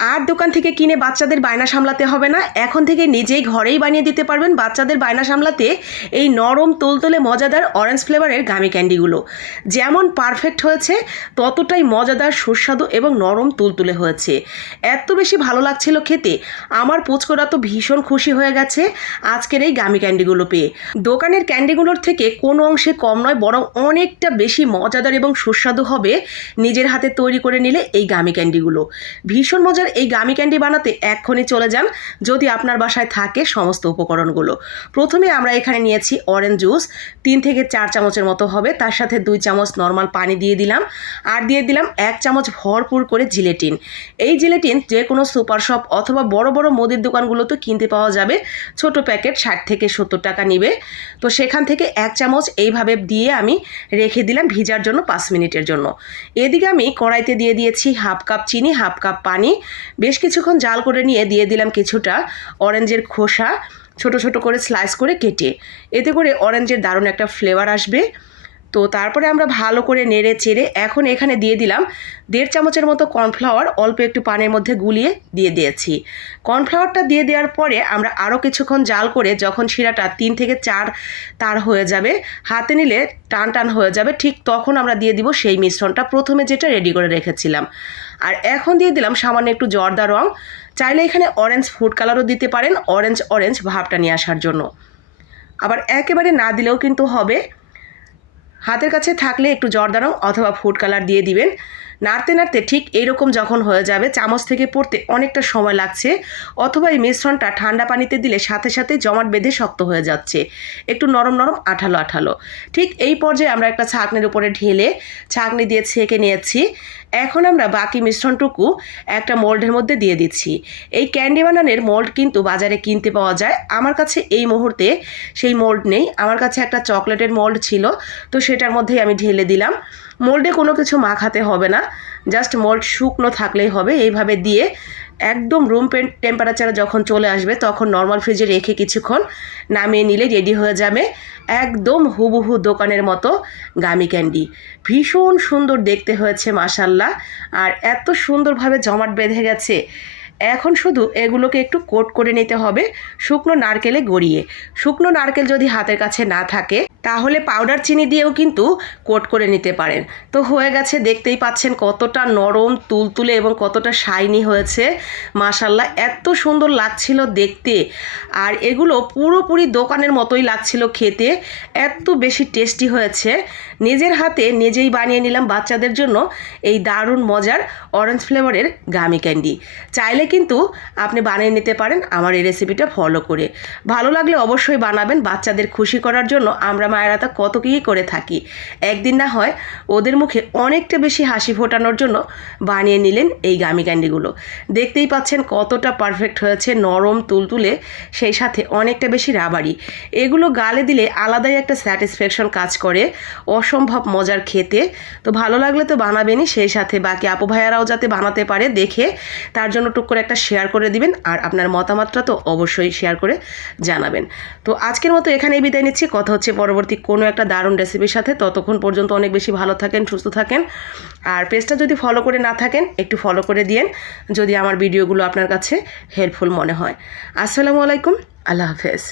আর দোকান থেকে কিনে বাচ্চাদের বায়না সামলাতে হবে না। এখন থেকে নিজেই ঘরেই বানিয়ে দিতে পারবেন বাচ্চাদের বায়না সামলাতে এই নরম, তোলতোলে, মজাদার অরেঞ্জ ফ্লেভারের গামি ক্যান্ডিগুলো যেমন পারফেক্ট হয়েছে, ততটাই মজাদার, সুস্বাদু এবং নরম, তুলতুলে হয়েছে। এত বেশি ভালো লাগছিল খেতে। আমার পুচকোরা তো ভীষণ খুশি হয়ে গেছে আজকের এই গামি ক্যান্ডিগুলো পেয়ে। দোকানের ক্যান্ডিগুলোর থেকে কোনো অংশে কম নয়, বরং অনেকটা বেশি মজাদার এবং সুস্বাদু হবে নিজের হাতে তৈরি করে নিলে এই গামি ক্যান্ডিগুলো ভীষণ মজার এই গামি ক্যান্ডি বানাতে এক্ষুনি চলে যান যদি আপনার বাসায় থাকে সমস্ত উপকরণগুলো। প্রথমে আমরা এখানে নিয়েছি অরেঞ্জ জুস তিন থেকে চার চামচের মতো হবে, তার সাথে দুই চামচ নর্মাল পানি দিয়ে দিলাম। আর দিয়ে দিলাম এক চামচ ভরপুর করে জিলেটিন এই জিলেটিন যে কোনো সুপার শপ অথবা বড় বড় মুদির দোকানগুলোতে কিনতে পাওয়া যাবে। ছোট প্যাকেট ষাট থেকে সত্তর টাকা নিবে। তো সেখান থেকে এক চামচ এইভাবে দিয়ে আমি রেখে দিলাম ভিজার জন্য পাঁচ মিনিটের জন্য। এদিকে আমি কড়াইতে দিয়ে দিয়েছি হাফ কাপ চিনি হাফ কাপ পানি। বেশ কিছুক্ষণ জাল করে নিয়ে দিয়ে দিলাম কিছুটা অরেঞ্জের খোসা, ছোট ছোট করে স্লাইস করে কেটে। এতে করে অরেঞ্জের দারুণ একটা ফ্লেভার আসবে। তো তারপরে আমরা ভালো করে নেড়ে চেড়ে এখন এখানে দিয়ে দিলাম দেড় চামচের মতো কর্নফ্লাওয়ার, অল্প একটু পানের মধ্যে গুলিয়ে দিয়ে দিয়েছি। কর্নফ্লাওয়ারটা দিয়ে দেওয়ার পরে আমরা আরও কিছুক্ষণ জাল করে যখন শিরাটা তিন থেকে চার তার হয়ে যাবে, হাতে নিলে টান টান হয়ে যাবে, ঠিক তখন আমরা দিয়ে দিব সেই মিশ্রণটা। প্রথমে যেটা রেডি করে রেখেছিলাম। আর এখন দিয়ে দিলাম সামান্য একটু জর্দা রং। চাইলে এখানে অরেঞ্জ ফুড কালারও দিতে পারেন অরেঞ্জ অরেঞ্জ ভাবটা নিয়ে আসার জন্য। আবার একেবারে না দিলেও কিন্তু হবে। হাতের কাছে থাকলে একটু জর্দা রং অথবা ফুড কালার দিয়ে দিবেন। নাড়তে নাড়তে ঠিক এইরকম যখন হয়ে যাবে, চামচ থেকে পড়তে অনেকটা সময় লাগছে, অথবা এই মিশ্রণটা ঠান্ডা পানিতে দিলে সাথে সাথে জমাট বেঁধে শক্ত হয়ে যাচ্ছে। একটু নরম নরম আঠালো আঠালো। ঠিক এই পর্যায়ে আমরা একটা ছাঁকনির উপরে ঢেলে ছাঁকনি দিয়ে ছেঁকে নিয়েছি। এখন আমরা বাকি মিশ্রণটুকু একটা মোল্ডের মধ্যে দিয়ে দিচ্ছি। এই ক্যান্ডি বানানের মোল্ড কিন্তু বাজারে কিনতে পাওয়া যায়। আমার কাছে এই মুহূর্তে সেই মোল্ড নেই। আমার কাছে একটা চকলেটের মোল্ড ছিল, তো সেটার মধ্যেই আমি ঢেলে দিলাম। মোল্ডে কোনো কিছু মাখাতে হবে না। জাস্ট মোল্ড শুকনো থাকলেই হবে। এইভাবে দিয়ে একদম রুম টেম্পারেচারে যখন চলে আসবে, তখন নর্মাল ফ্রিজে রেখে কিছুক্ষণ নামিয়ে নিলে রেডি হয়ে যাবে একদম হুবহু দোকানের মতো গামি ক্যান্ডি। ভীষণ সুন্দর দেখতে হয়েছে মাসাল্লাহ আর এত সুন্দরভাবে জমাট বেঁধে গেছে। এখন শুধু এগুলোকে একটু কোট করে নিতে হবে, শুকনো নারকেলে গড়িয়ে। শুকনো নারকেল যদি হাতের কাছে না থাকে তাহলে পাউডার চিনি দিয়েও কিন্তু কোট করে নিতে পারেন। তো হয়ে গেছে, দেখতেই পাচ্ছেন কতটা নরম, তুলতুলে এবং কতটা শাইনি হয়েছে। মাশাল্লাহ এত সুন্দর লাগছিল দেখতে। আর এগুলো পুরোপুরি দোকানের মতোই লাগছিল খেতে। এত বেশি টেস্টি হয়েছে। নিজের হাতে নিজেই বানিয়ে নিলাম বাচ্চাদের জন্য এই দারুণ মজার অরেঞ্জ ফ্লেভারের গামি ক্যান্ডি চাইলে কিন্তু আপনি বানিয়ে নিতে পারেন, আমার এই রেসিপিটা ফলো করে। ভালো লাগলে অবশ্যই বানাবেন, বাচ্চাদের খুশি করার জন্য আমরা মায়েরা তা কত কী করে থাকি? একদিন না হয় ওদের মুখে অনেকটা বেশি হাসি ফোটানোর জন্য বানিয়ে নিলেন এই গামি ক্যান্ডিগুলো। দেখতেই পাচ্ছেন কতটা পারফেক্ট হয়েছে নরম তুলতুলে, সেই সাথে অনেকটা বেশি রাবারি এগুলো গালে দিলে আলাদাই একটা স্যাটিসফ্যাকশন কাজ করে, অসম্ভব মজার খেতে। তো ভালো লাগলে তো বানাবেনই, সেই সাথে বাকি আপু ভাইয়ারাও যাতে বানাতে পারে, দেখে তার জন্য টুক করে একটা শেয়ার করে দিবেন আর আপনার মতামতটা তো অবশ্যই শেয়ার করে জানাবেন। তো আজকের মতো এখানেই বিদায় নিচ্ছি, কথা হচ্ছে পরবর্তী কোনো একটা দারুণ রেসিপির সাথে ততক্ষণ পর্যন্ত অনেক বেশি ভালো থাকেন, সুস্থ থাকেন। আর পেজটা যদি ফলো করে না থাকেন, একটু ফলো করে দিয়েন, যদি আমার ভিডিওগুলো আপনার কাছে হেল্পফুল মনে হয়। আসসালামু আলাইকুম, আল্লাহ হাফেজ।